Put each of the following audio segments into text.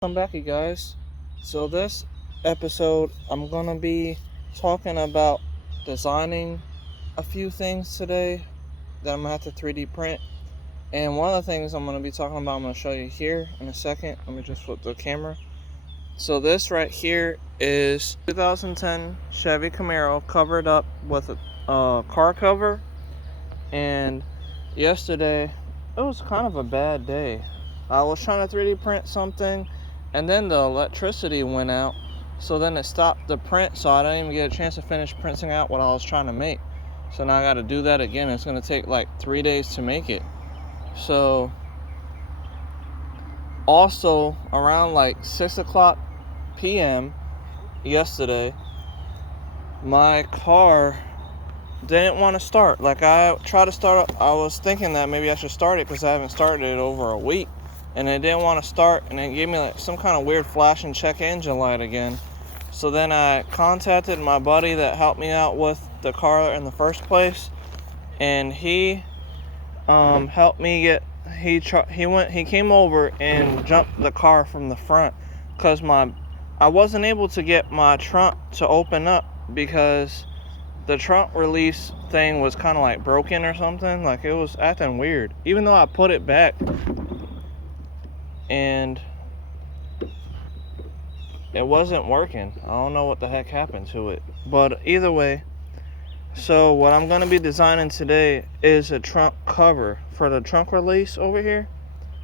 Welcome back, you guys. So this episode, I'm gonna be talking about designing a few things today that I'm gonna have to 3D print. And one of the things I'm gonna be talking about, I'm gonna show you here in a second. Let me just flip the camera. So this right here is 2010 Chevy Camaro covered up with a car cover. And yesterday, it was kind of a bad day. I was trying to 3D print something, and then the electricity went out, so then it stopped the print, so I didn't even get a chance to finish printing out what I was trying to make. So now I got to do that again. It's going to take like 3 days to make it. So also around like 6 o'clock p.m. yesterday, my car didn't want to start. Like, I tried to start up, I was thinking that maybe I should start it because I haven't started it over a week, and it didn't want to start, and it gave me like some kind of weird flashing check engine light again. So then I contacted my buddy that helped me out with the car in the first place, and he helped me get he came over and jumped the car from the front because I wasn't able to get my trunk to open up because the trunk release thing was kind of like broken or something. Like, it was acting weird, even though I put it back and it wasn't working. I don't know what the heck happened to it, but either way, so what I'm going to be designing today is a trunk cover for the trunk release over here.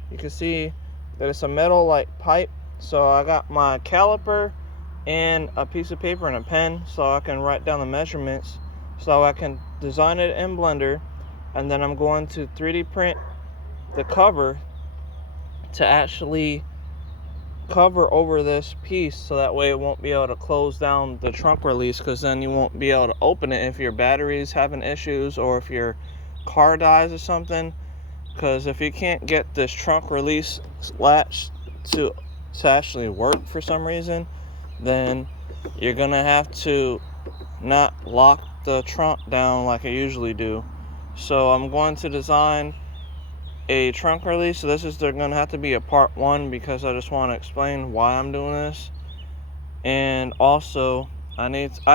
You can see that it's a metal like pipe. So I got my caliper and a piece of paper and a pen so I can write down the measurements so I can design it in Blender, and then I'm going to 3D print the cover to actually cover over this piece so that way it won't be able to close down the trunk release, because then you won't be able to open it if your battery's having issues or if your car dies or something. Because if you can't get this trunk release latch to actually work for some reason, then you're gonna have to not lock the trunk down like I usually do. So I'm going to design a trunk release. So they're gonna have to be a part 1 because I just want to explain why I'm doing this. And also I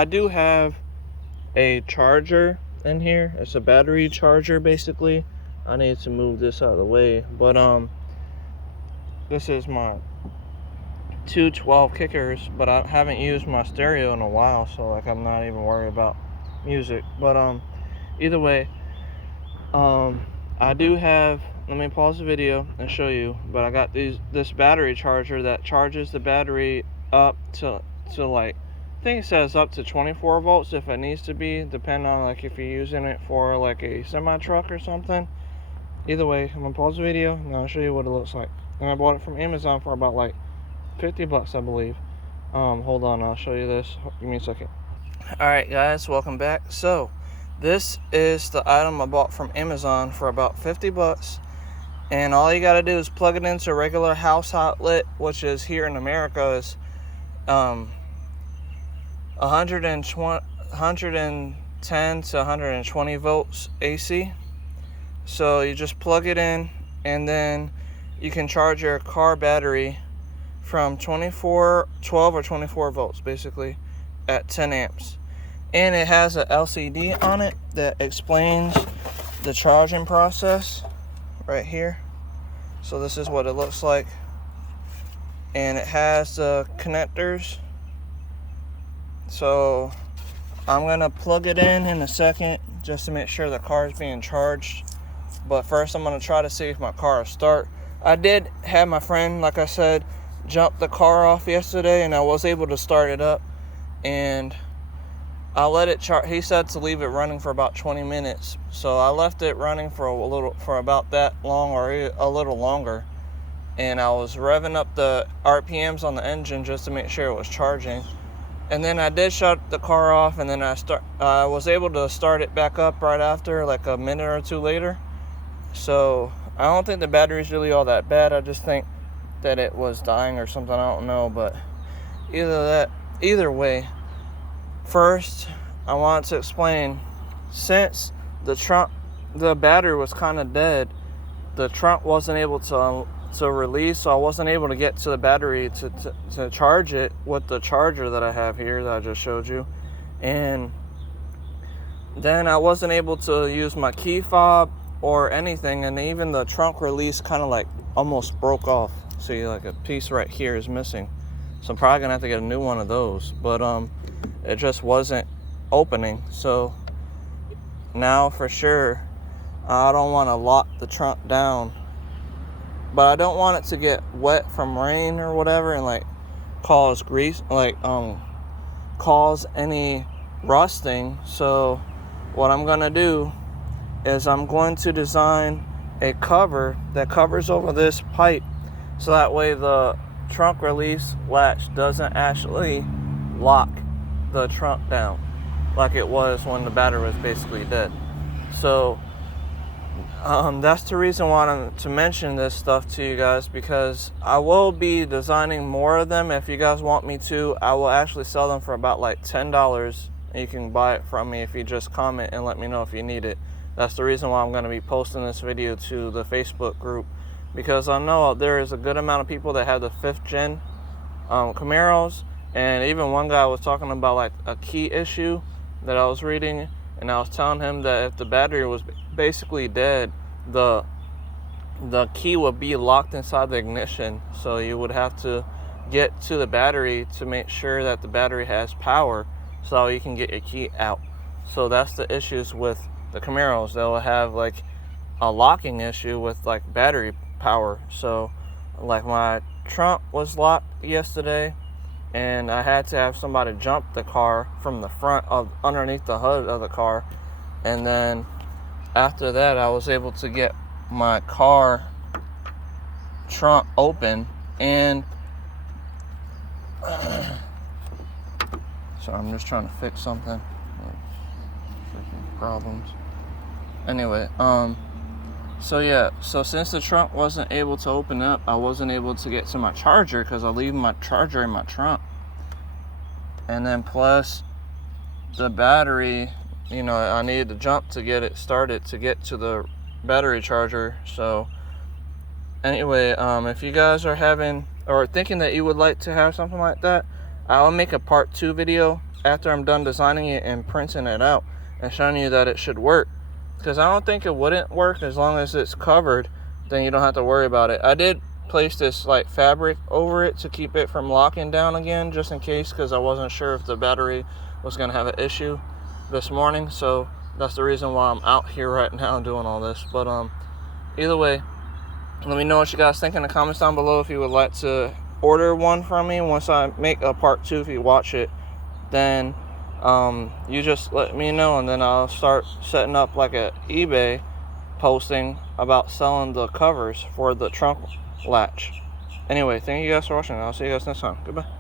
do have a charger in here. It's a battery charger basically. I need to move this out of the way, but this is my 212 kickers, but I haven't used my stereo in a while, so like I'm not even worried about music. But either way, I do have, let me pause the video and show you, but I got this battery charger that charges the battery up to like, I think it says up to 24 volts if it needs to be, depending on like if you're using it for like a semi truck or something. Either way, I'm gonna pause the video and I'll show you what it looks like. And I bought it from Amazon for about like $50, I believe. Hold on, I'll show you this. Give me a second. Alright guys, welcome back. So this is the item I bought from Amazon for about $50, and all you gotta do is plug it into a regular house outlet, which is here in America is 110 to 120 volts AC. So you just plug it in, and then you can charge your car battery from 12 or 24 volts basically at 10 amps. And it has a LCD on it that explains the charging process right here. So this is what it looks like. And it has the connectors. So I'm gonna plug it in a second just to make sure the car is being charged. But first I'm gonna try to see if my car will start. I did have my friend, like I said, jump the car off yesterday, and I was able to start it up, and I let it charge. He said to leave it running for about 20 minutes, so I left it running for about that long or a little longer, and I was revving up the RPMs on the engine just to make sure it was charging. And then I did shut the car off, and then I was able to start it back up right after, like a minute or two later. So I don't think the battery's really all that bad. I just think that it was dying or something. I don't know, but either way, first I want to explain, since the battery was kind of dead, the trunk wasn't able to to release, so I wasn't able to get to the battery to charge it with the charger that I have here that I just showed you. And then I wasn't able to use my key fob or anything, and even the trunk release kind of like almost broke off. See, like a piece right here is missing, so I'm probably gonna have to get a new one of those. But it just wasn't opening. So now for sure I don't want to lock the trunk down, but I don't want it to get wet from rain or whatever and like cause grease, like cause any rusting. So what I'm gonna do is I'm going to design a cover that covers over this pipe, so that way the trunk release latch doesn't actually lock the trunk down like it was when the battery was basically dead. So that's the reason why I wanted to mention this stuff to you guys, because I will be designing more of them. If you guys want me to, I will actually sell them for about like $10, and you can buy it from me if you just comment and let me know if you need it. That's the reason why I'm going to be posting this video to the Facebook group, because I know there is a good amount of people that have the 5th gen Camaros, and even one guy was talking about like a key issue that I was reading, and I was telling him that if the battery was basically dead, the key would be locked inside the ignition, so you would have to get to the battery to make sure that the battery has power so you can get your key out. So that's the issues with the Camaros. They'll have like a locking issue with like battery power. So like my trunk was locked yesterday, and I had to have somebody jump the car from the front of underneath the hood of the car, and then after that I was able to get my car trunk open. And so I'm just trying to fix something, freaking problems. Anyway, so yeah, so since the trunk wasn't able to open up, I wasn't able to get to my charger because I leave my charger in my trunk. And then plus the battery, you know, I needed to jump to get it started to get to the battery charger. So anyway, if you guys are having or thinking that you would like to have something like that, I'll make a part 2 video after I'm done designing it and printing it out and showing you that it should work. Because I don't think it wouldn't work as long as it's covered, then you don't have to worry about it. I did place this like fabric over it to keep it from locking down again, just in case, because I wasn't sure if the battery was going to have an issue this morning. So that's the reason why I'm out here right now doing all this. But either way, let me know what you guys think in the comments down below if you would like to order one from me. Once I make a part 2, if you watch it, then you just let me know, and then I'll start setting up like a eBay posting about selling the covers for the trunk latch. Anyway, thank you guys for watching. I'll see you guys next time. Goodbye.